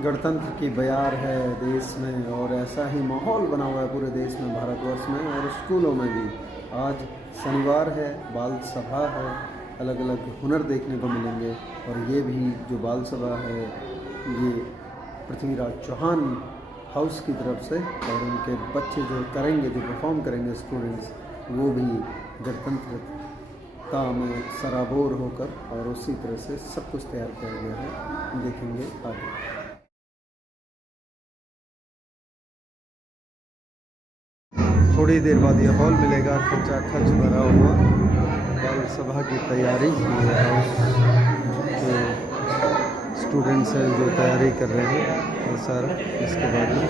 गणतंत्र की बयार है देश में और ऐसा ही माहौल बना हुआ है पूरे देश में, भारतवर्ष में और स्कूलों में भी। आज शनिवार है, बाल सभा है, अलग अलग हुनर देखने को मिलेंगे। और ये भी जो बाल सभा है ये पृथ्वीराज चौहान हाउस की तरफ से, और उनके बच्चे जो करेंगे, जो परफॉर्म करेंगे स्टूडेंट्स, वो भी गणतंत्रता में सराबोर होकर, और उसी तरह से सब कुछ तैयार किया गया है, देखेंगे आगे। थोड़ी देर बाद ये हॉल मिलेगा खचाखच भरा हुआ। बाल सभा की तैयारी जो स्टूडेंट्स हैं जो तैयारी कर रहे हैं ये सारा, इसके बाद में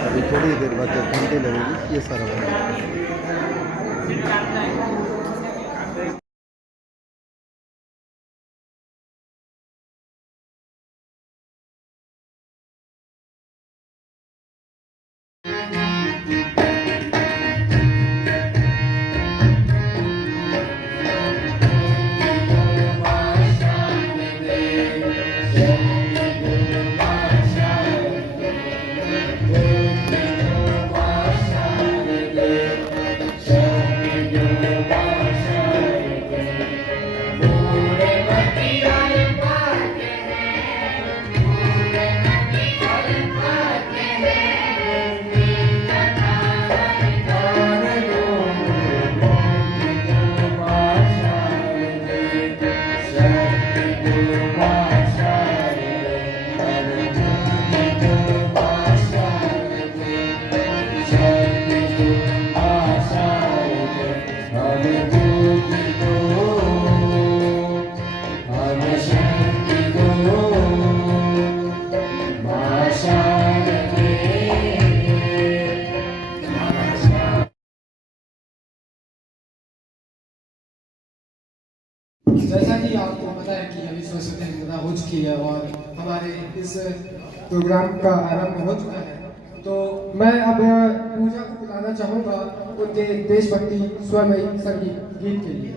अभी थोड़ी देर बाद जब घंटे लगेगी ये सारा बनेगा। जैसा कि आपको पता है कि अभी सरस्वती नर्मदा हो चुकी है और हमारे इस प्रोग्राम का आरंभ हो चुका है, तो मैं अब पूजा को बुलाना चाहूँगा उनके देशभक्ति स्वमयी संगीत गीत के लिए।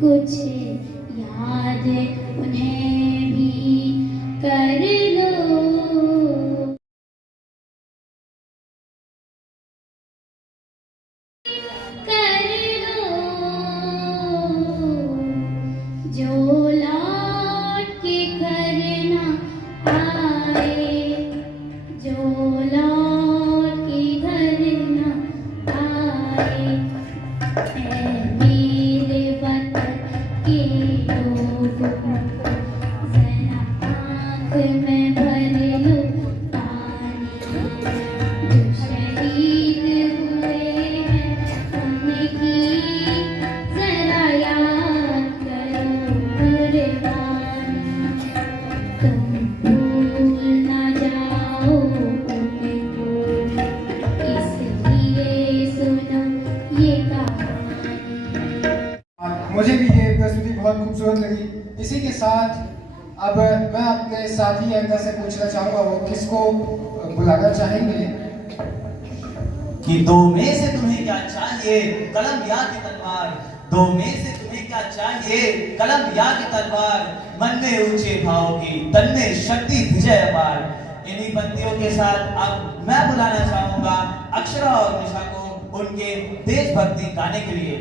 कुछ याद उन्हें भी कर लो। कर लो जो लौट के घर ना आए, जो लौट के घर ना आए। मेरे वतन के लोगों, जरा आँख में भर लो पानी। जो शहीद हुए हैं उनकी जरा याद करो कुर्बानी। तुम भूल ना जाओ उनको, इसलिए सुनो ये कहानी। मुझे भी ये प्रस्तुति बहुत खूबसूरत लगी। इसी के साथ अब मैं अपने साथी अंदर से पूछना चाहूँगा वो किसको बुलाना चाहेंगे। कि दो में से तुम्हें क्या चाहिए, कलम या कि तलवार। दो में से तुम्हें क्या चाहिए, कलम या कि तलवार। मन में ऊंचे भाव की, तन में शक्ति विजय अपार। इन्हीं पंक्तियों के साथ अब मैं बुलाना चाहूंगा अक्षरा और निशा को उनके देशभक्ति गाने के लिए।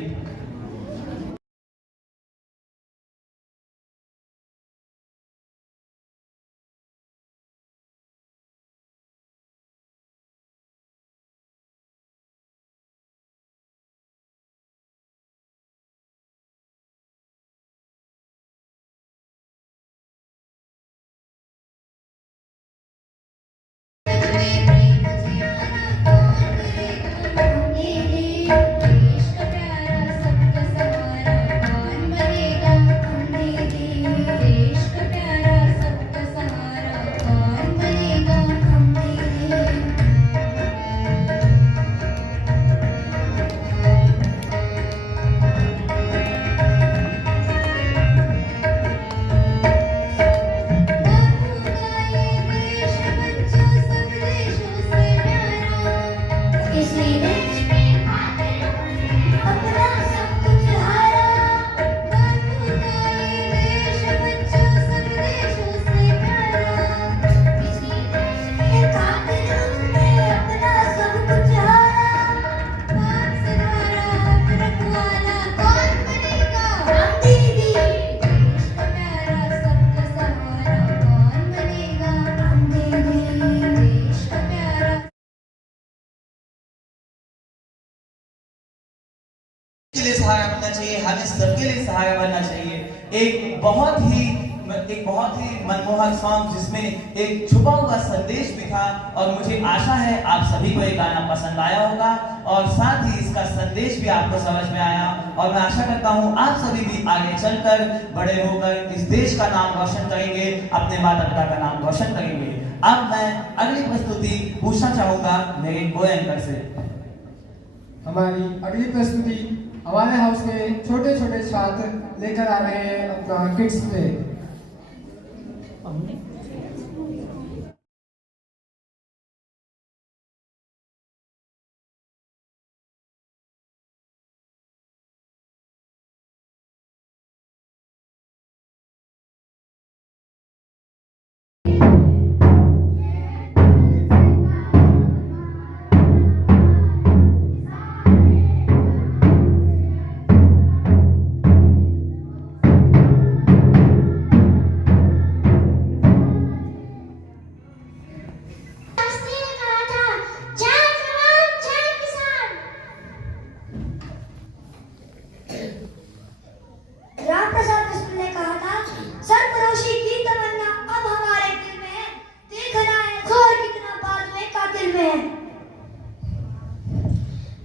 बनना चाहिए, हमें सबके लिए सहायक बनना चाहिए। एक बहुत ही मनमोहक सॉन्ग जिसमें एक छुपा हुआ संदेश भी था, और मुझे आशा है आप सभी को ये गाना पसंद आया होगा और साथ ही इसका संदेश भी आपको समझ में आया। और मैं आशा करता हूँ आप सभी भी आगे चलकर बड़े होकर इस देश का नाम रोशन करेंगे, अपने माता पिता का नाम रोशन करेंगे। अब मैं अगली प्रस्तुति पूछना चाहूंगा मेरे को एंकर से। हमारी अगली प्रस्तुति हमारे हाउस के छोटे छोटे छात्र लेकर आ रहे हैं अपना किड्स प्ले।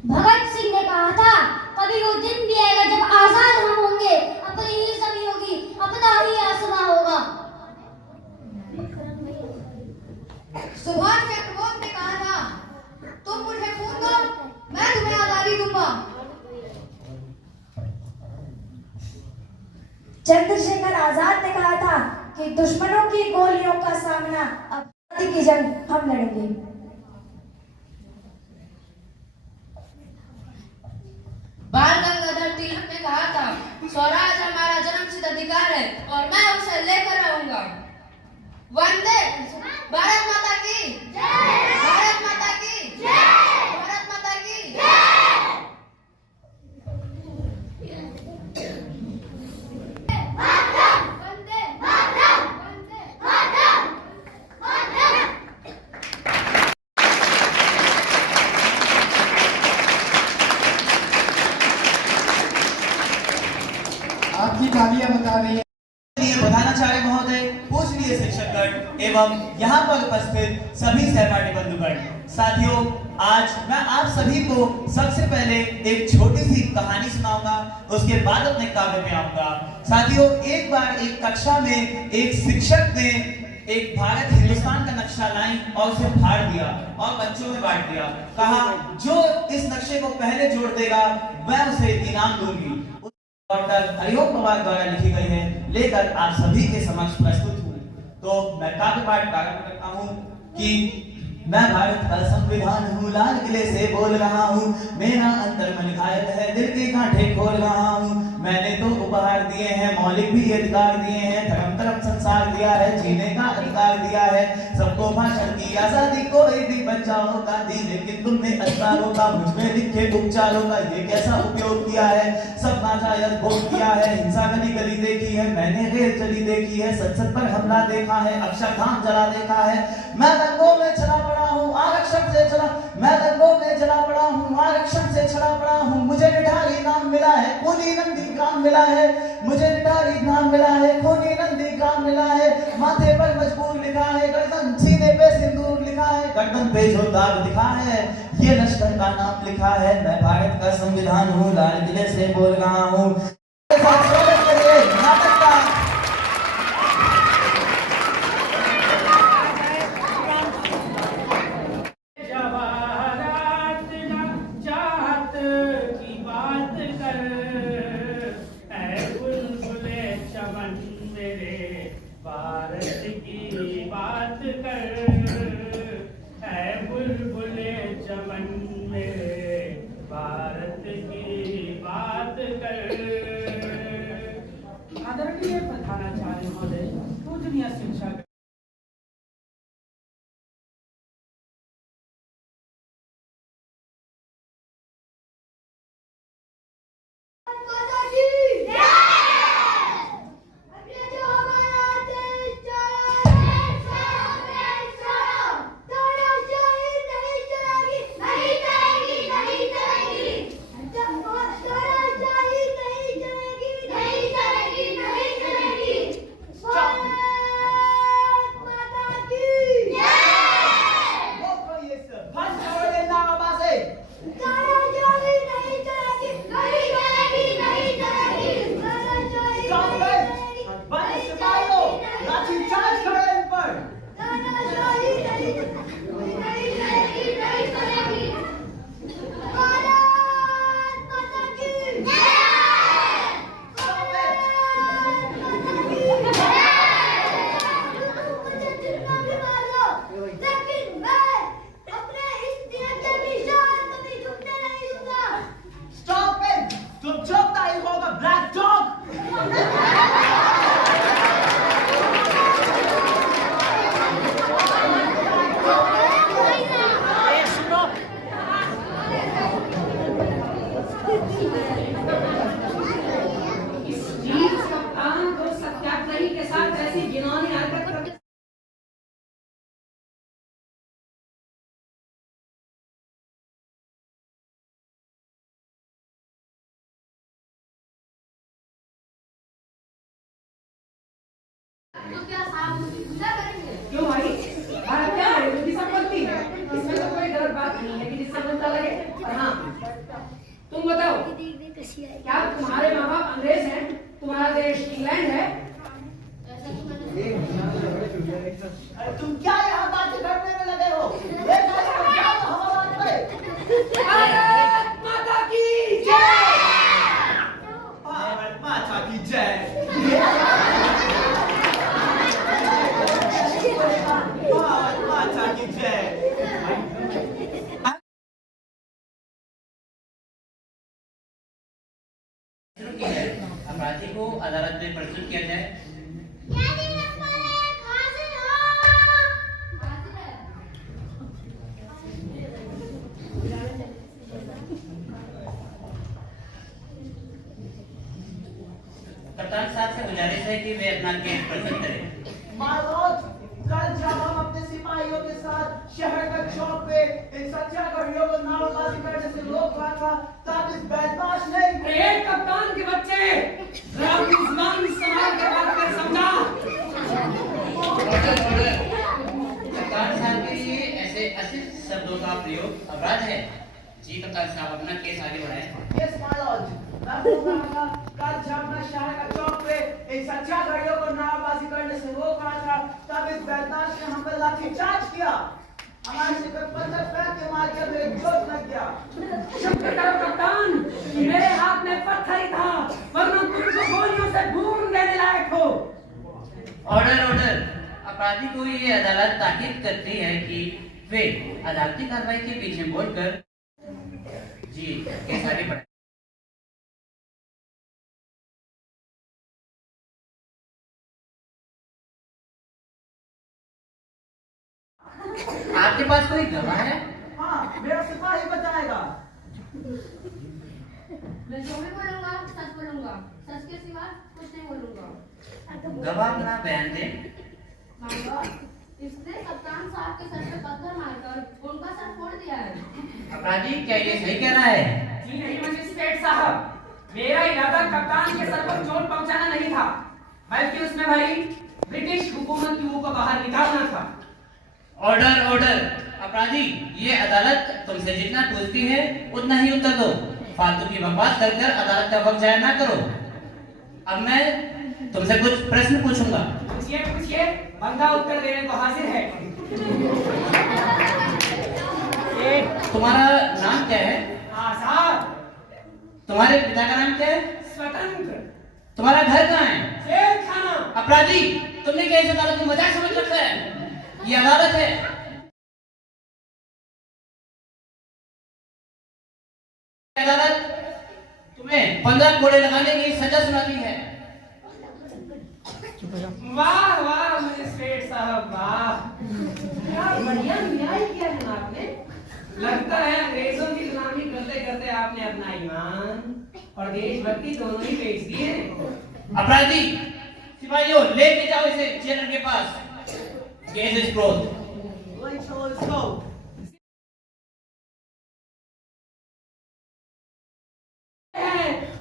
भगत सिंह ने कहा था, कभी वो दिन भी आएगा जब आजाद हम होंगे, अपनी ही जमीन होगी, अपना ही आसमां होगा। सुभाष चंद्र बोस ने कहा था, तुम मुझे खून दो, मैं तुम्हें आजादी दूंगा। चंद्रशेखर आजाद ने कहा था कि दुश्मनों की गोलियों का सामना आजादी की जंग हम लड़ेंगे। बाल गंगाधर तिलक ने कहा था, स्वराज हमारा जन्मसिद्ध अधिकार है और मैं उसे लेकर आऊंगा। वंदे भारत माता की जय, भारत माता की जय, भारत माता की जय। मातरम, वंदे मातरम, वंदे मातरम, मातरम। आपकी तालियां बता रही है। प्रधानाचार्य महोदय, पूजनीय शिक्षकगण एवं यहाँ पर उपस्थित सभी सहपाठी बंधुगण, साथियों, आज मैं आप सभी को सबसे पहले एक छोटी सी कहानी सुनाऊंगा, उसके बाद अपने काव्य में आऊंगा। साथियों, एक बार एक कक्षा में एक शिक्षक ने एक भारत हिंदुस्तान का नक्शा लाई और उसे फाड़ दिया और बच्चों में बांट दिया। कहा, जो इस नक्शे को पहले जोड़ देगा मैं उसे इनाम दूंगी। डॉक्टर हरिओम पवार द्वारा लिखी गई है, लेकर आप सभी के समक्ष प्रस्तुत हूँ। तो मैं काव्य पाठ प्रारंभ करता हूँ कि मैं भारत का संविधान हूँ, लाल किले से बोल रहा हूँ, मेरा अंतर मन घायल है, दिल की गांठें खोल रहा हूँ। मैंने तो उपहार दिए हैं, मौलिक भी अधिकार दिए हैं, धर्म तरफ संसार दिया है, जीने का अधिकार दिया है, सबको भाषण की आजादी, कोई भी बचाओ गांधी, लेकिन तुमने अधिकारों का मुझ में लिखे उपचारों का ये कैसा उपयोग किया है। सब नाजायज वोट किया है, हिंसा गली गली देखी है, मैंने रेल चली देखी है, संसद पर हमला देखा है, अक्षरधाम जला देखा है। मैं दंगों में चला पड़ा हूँ, आरक्षण से चला, मैं दंगों में चला पड़ा हूँ, आरक्षण से चला पड़ा हूँ। मुझे निठारी नाम मिला है, खूनी नंदी ग्राम मिला है, मुझे निठारी नाम मिला है, खूनी नंदी ग्राम मिला है। माथे पर मजबूर लिखा है, गर्दन सीने पे सिंदूर लिखा है, गर्दन पे जो दाग लिखा है ये लश्कर का नाम लिखा है। मैं भारत का संविधान हूँ, लाल किले से बोल रहा हूँ। नाटक का आदरणीय प्रधानाचार्य महोदय, पूजनीय शिक्षक साहब उसकी पूजा करेंगे। क्यों भाई? भारत क्या है? उसकी संपत्ति है, इसमें तो कोई गलत बात नहीं है कि जिससे बनता लगे। और हाँ, तुम बताओ, क्या तुम्हारे माँ बाप अंग्रेज हैं? तुम्हारा देश इंग्लैंड है? अरे तुम क्या यहाँ बातें करने में लगे हो? क्या हमारा भारत माता की जय! भारत माता की जय! भारत माता की जय! अपराधी को अदालत में प्रस्तुत किया जाए। कप्तान साहब से गुजारिश है कि वे अपना केस प्रस्तुत करें। मालूम, कल जब हम अपने सिपाहियों के साथ शहर का चौक पे इन सत्याग्रहियों को नारेबाजी करने से रोक रहा था, तब इस बदमाश ने कप्तान के बच्चे, जरा अपनी जुबान संभाल के बात कर, समझा? कप्तान साहब के लिए ऐसे अशिष्ट शब्दों का प्रयोग अपराध है। जी कप्तान साहब, अपना केस आगे बढ़ाएं। यस मालूम, मैं बोल रहा था, कल जब मैं शहर का चौक पे इन सत्याग्रहियों को नारेबाजी करने से रोक रहा था, तब इस बदमाश ने हम पे लाठीचार्ज किया। हमारे सिर पे पत्थर फेंक के मार के मेरे चोट लग गया। शुक्र करो कप्तान, मेरे हाथ में पत्थर ही था, वरना तुमको गोलियों से भून देने लायक हो। Order order. अपराधी को ये अदालत ताकीद करती है कि वे अदालती कार्रवाई के पीछे बोलकर जी केस आगे बढ़ाएं। आपके पास कोई गवाह है? हाँ, मेरा सिपाही बताएगा। मैं जो भी बोलूंगा सच बोलूंगा, सच के सिवा कुछ नहीं बोलूंगा। गवाह अपना बयान दे। इसने कप्तान साहब के सर पे पत्थर मारकर उनका सर फोड़ दिया है। अपराधी क्या ये सही कह रहा है? जी नहीं मजिस्ट्रेट साहब, मेरा इरादा कप्तान के सर पर चोट पहुंचाना नहीं था, बल्कि उसमें भाई ब्रिटिश हुकूमत की मुंह को बाहर निकालना था। Order order. अपराधी, ये अदालत तुमसे जितना पूछती है उतना ही उत्तर दो। फालतू की बकवास कर अदालत का वक्त जाया ना करो। अब मैं तुमसे कुछ प्रश्न पूछूंगा। पूछिए पूछिए, बंदा उत्तर देने को हाजिर है। तुम्हारा नाम क्या है? आजाद। तुम्हारे पिता का नाम क्या है? स्वतंत्र। तुम्हारा घर कहाँ है? जेल खाना। अपराधी, तुमने क्या इस अदालत को मजाक समझ रखा है? ये अदालत है। अदालत तुम्हें 15 कोड़े लगाने की सजा सुनाती है। वाह वाह मजिस्ट्रेट साहब, वाह, क्या बढ़िया न्याय किया जनाब ने। लगता है अंग्रेजों की गुलामी करते करते आपने अपना ईमान और देशभक्ति दोनों ही बेच दिए। अपराधी, सिपाहियों लेके जाओ इसे जेलर के पास। Case is closed. Let's go.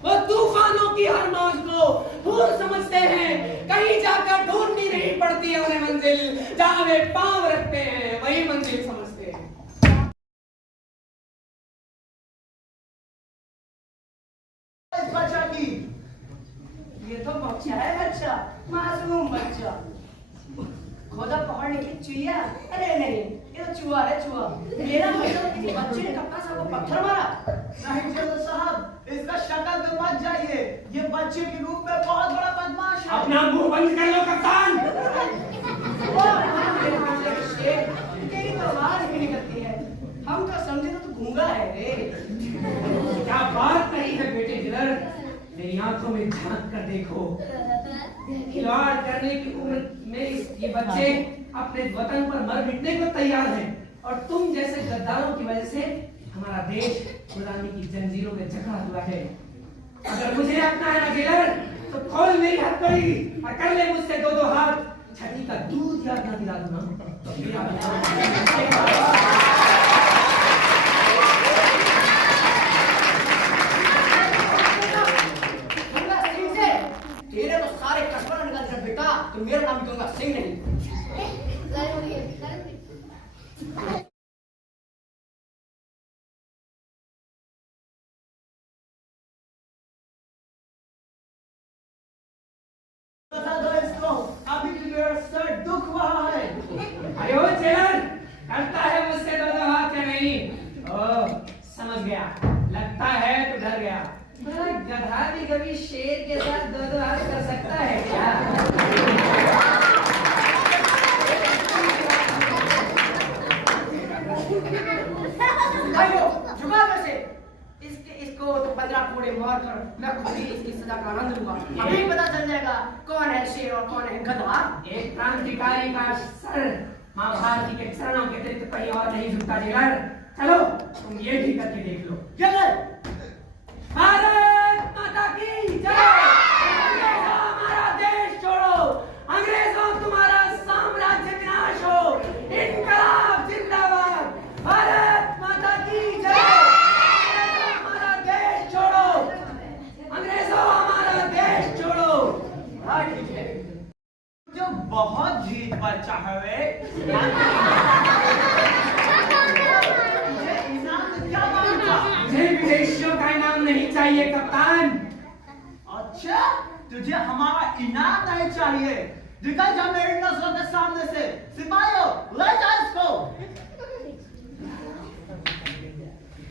वो तूफानों की हर मौज को भूल समझते हैं, कहीं जाकर ढूंढनी नहीं पड़ती है उन्हें मंजिल, जहां वे पांव रखते हैं वही मंजिल समझते हैं। इस बच्चा की, ये तो बच्चा है, बच्चा, मासूम बच्चा। खोदा पकड़ने की चुईया? अरे नहीं, ये तो चूहा है, चूहा। मेरा मतलब किसी बच्चे ने कप्तान साहब को पत्थर मारा? नहीं जनरल साहब, इसका शक्ल पे मत जाइए, ये बच्चे के रूप में बहुत बड़ा बदमाश है। अपना मुंह बंद कर लो कप्तान। तेरी तो आवाज भी निकलती है, हम तो समझे तो गूंगा है रे। क्या बात कही है बेटे जिलर, मेरी आंखों में झांक कर देखो। खिलवाड़ करने की उम्र में ये बच्चे अपने वतन पर मर मिटने को तैयार हैं, और तुम जैसे गद्दारों की वजह से हमारा देश गुलामी की जंजीरों में जकड़ा हुआ है। अगर मुझे अपना है ना जेलर, तो खोल मेरी हथकड़ी और कर ले मुझसे दो दो हाथ। छठी का दूध याद ना दिला दूंगा तो फिर तेरे तो सारे कस्बा निकाल दिया बेटा, तो मेरा नाम भी कहूंगा सिंह नहीं। गया, लगता है तो डर गया। बड़ा गधा भी कभी शेर के साथ दो हाथ कर सकता है क्या? भाइयों, जुगाड़ कैसे? इसको तो 15 कोड़े मार कर मैं खुद ही इसकी सजा का आनंद लूंगा। अभी पता चल जाएगा कौन है शेर और कौन है गधा। एक क्रांतिकारी का सर माँ भारती के चरणों के अतिरिक्त कहीं और नहीं झुकता जिगर। चलो तुम ये भी करके देख लो। चलो। भारत माता की जय। अंग्रेजों हमारा देश छोड़ो, अंग्रेजों तुम्हारा साम्राज्य विनाश हो, इनकलाब जिंदाबाद। भारत माता की जय। अंग्रेजों हमारा देश छोड़ो, अंग्रेजों हमारा देश छोड़ो। हाँ ठीक है। जो बहुत जीत पर चाहे मुझे विदेशियों का इनाम नहीं चाहिए कप्तान। अच्छा, तुझे हमारा इनाम नहीं चाहिए? निकल जा मेरी नजरों के सामने से। सिपाहियों, ले जा इसको।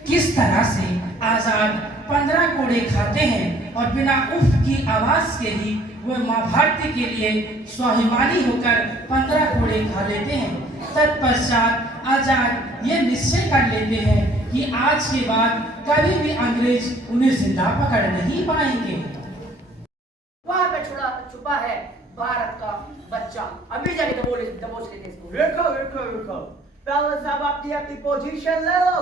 किस तरह से आजाद 15 कोड़े खाते हैं और बिना उफ की आवाज के ही वो माँ भारती के लिए स्वाभिमानी होकर 15 कोड़े खा लेते हैं। तत्पश्चात आजाद ये निश्चय कर लेते हैं कि आज के बाद कभी भी अंग्रेज उन्हें जिंदा पकड़ नहीं पाएंगे। वहां पे छुपा है भारत का बच्चा। अभी जाके दबोच लेते इसको। रुको। पहले सब अपनी पोजीशन ले लो।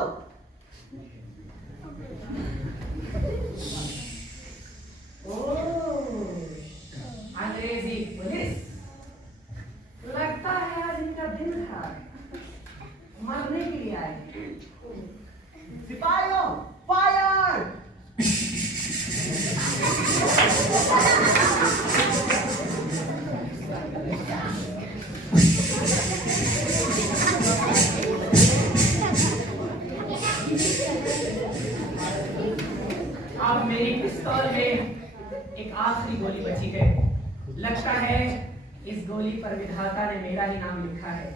अंग्रेजी पुलिस, लगता है आज इनका दिन था, मरने के लिए आए। सिपाहियों, फायर! अब मेरी पिस्तौल में एक आखिरी गोली बची है। लगता है इस गोली पर विधाता ने मेरा ही नाम लिखा है।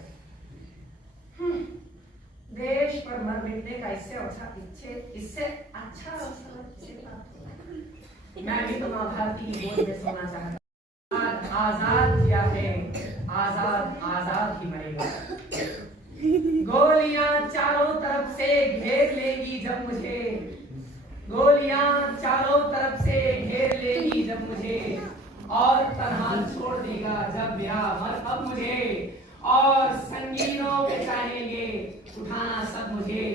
देश पर मर मिटने का इससे अच्छा मैं भी तो माँ भारती की गोद में सोना चाहता। आजाद किया है, आजाद ही मरेगा। गोलियां चारों तरफ से घेर लेंगी जब मुझे, गोलियां चारों तरफ से घेर लेगी जब मुझे, और तन्हा छोड़ देगा जब मेरा मर अब मुझे, और संगीनों पे चाहेंगे उठाना सब मुझे।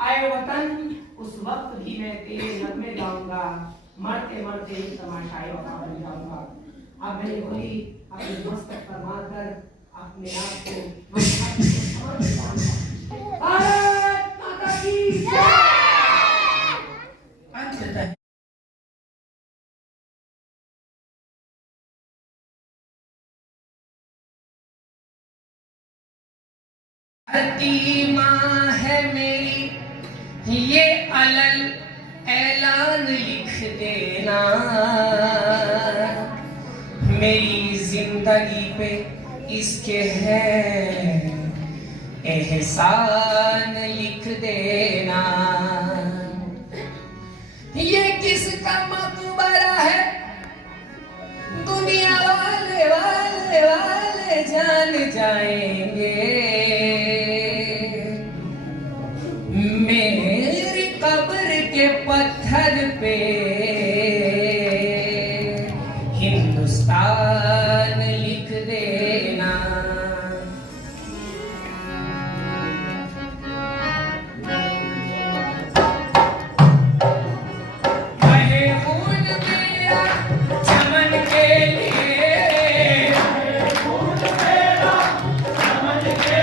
आए वतन उस वक्त भी मैं तेरे नगमे गाऊंगा, मरते मरते ही तमाशाई वफा बन जाऊंगा। अब मैंने गोली अपने मस्तक पर मारकर अपने आप को भारत माता की जय। अंततः धरती माँ है मेरी, ये अलल ऐलान लिख देना, मेरी जिंदगी पे इसके है एहसान लिख देना। ये किसका मकबरा है, दुनिया वाले वाले वाले जान जाएंगे। मेरी कब्र के पत्थर पे हिंदुस्तान लिख देना। बहे खून मेरा चमन के लिए, बहे खून मेरा चमन के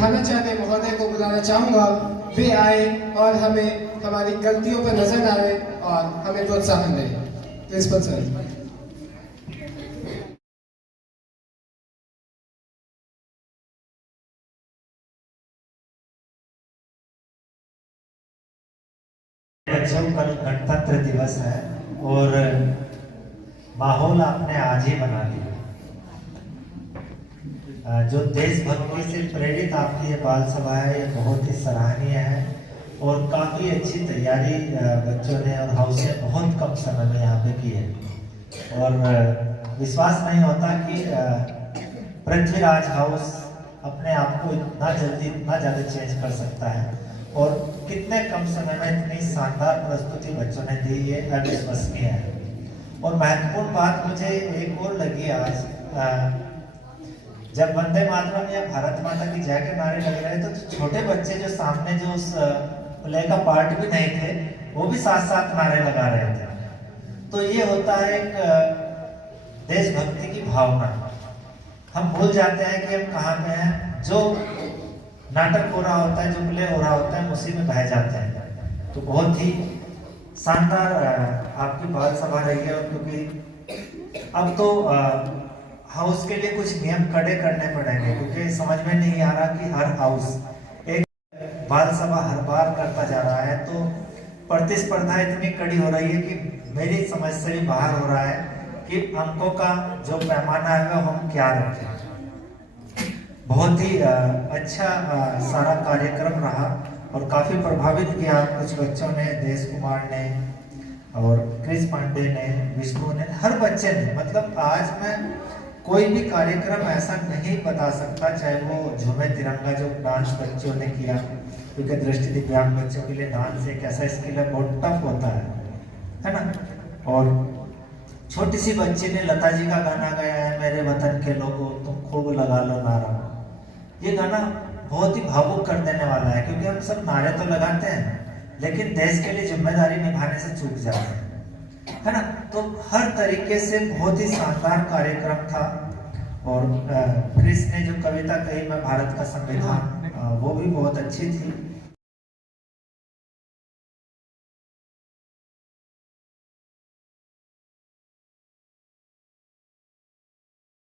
प्रधानाचार्य महोदय को बुलाना चाहूँगा। वे आए और हमें हमारी गलतियों पर नजर डालें और हमें प्रोत्साहन दें। Principal sir. बच्चों, कल गणतंत्र दिवस है और माहौल आपने आज ही बना लिया। जो देशभक्ति से प्रेरित आपकी ये बाल सभा है, ये बहुत ही सराहनीय है और काफ़ी अच्छी तैयारी बच्चों ने और हाउस ने बहुत कम समय में यहाँ पे की है। और विश्वास नहीं होता कि पृथ्वीराज हाउस अपने आप को इतना जल्दी इतना ज़्यादा चेंज कर सकता है और कितने कम समय में इतनी शानदार प्रस्तुति बच्चों ने दी, ये अविश्वसनीय है। और महत्वपूर्ण बात मुझे एक और लगी आज, जब वंदे मातरम या भारत माता की जय के नारे लग रहे थे तो छोटे बच्चे जो सामने जो उस प्ले का पार्ट भी नहीं थे वो भी साथ साथ नारे लगा रहे थे। तो ये होता है एक देशभक्ति की भावना। हम भूल जाते हैं कि हम कहाँ पे हैं। जो नाटक हो रहा होता है, जो प्ले हो रहा होता है, उसी में बह जाते हैं। तो बहुत ही शानदार आपकी बाल सभा रही है। क्योंकि अब तो हाउस के लिए कुछ नियम कड़े करने पड़ेंगे, क्योंकि समझ में नहीं आ रहा कि हर हाउस एक बाल सभा हर बार करता जा रहा है। तो प्रतिस्पर्धा इतनी कड़ी हो रही है कि मेरी समझ से भी बाहर हो रहा है कि अंकों का जो पैमाना है वो हम क्या रखें। बहुत ही अच्छा सारा कार्यक्रम रहा और काफ़ी प्रभावित किया कुछ बच्चों ने, देश कुमार ने और क्रिस पांडे ने, विष्णु ने, हर बच्चे ने। मतलब आज मैं कोई भी कार्यक्रम ऐसा नहीं बता सकता, चाहे वो झूमे तिरंगा जो डांस बच्चों ने किया, क्योंकि दृष्टि दिव्यांग बच्चों के लिए डांस एक ऐसा स्किल है, बहुत टफ होता है ना। और छोटी सी बच्ची ने लता जी का गाना गाया है, मेरे वतन के लोगों तुम खूब लगा लो नारा। ये गाना बहुत ही भावुक कर देने वाला है, क्योंकि हम सब नारे तो लगाते हैं लेकिन देश के लिए जिम्मेदारी निभाने से चूक जाते हैं, है ना। तो हर तरीके से बहुत ही शानदार कार्यक्रम था। और क्रिस ने जो कविता कही, मैं भारत का संविधान, वो भी बहुत अच्छी थी।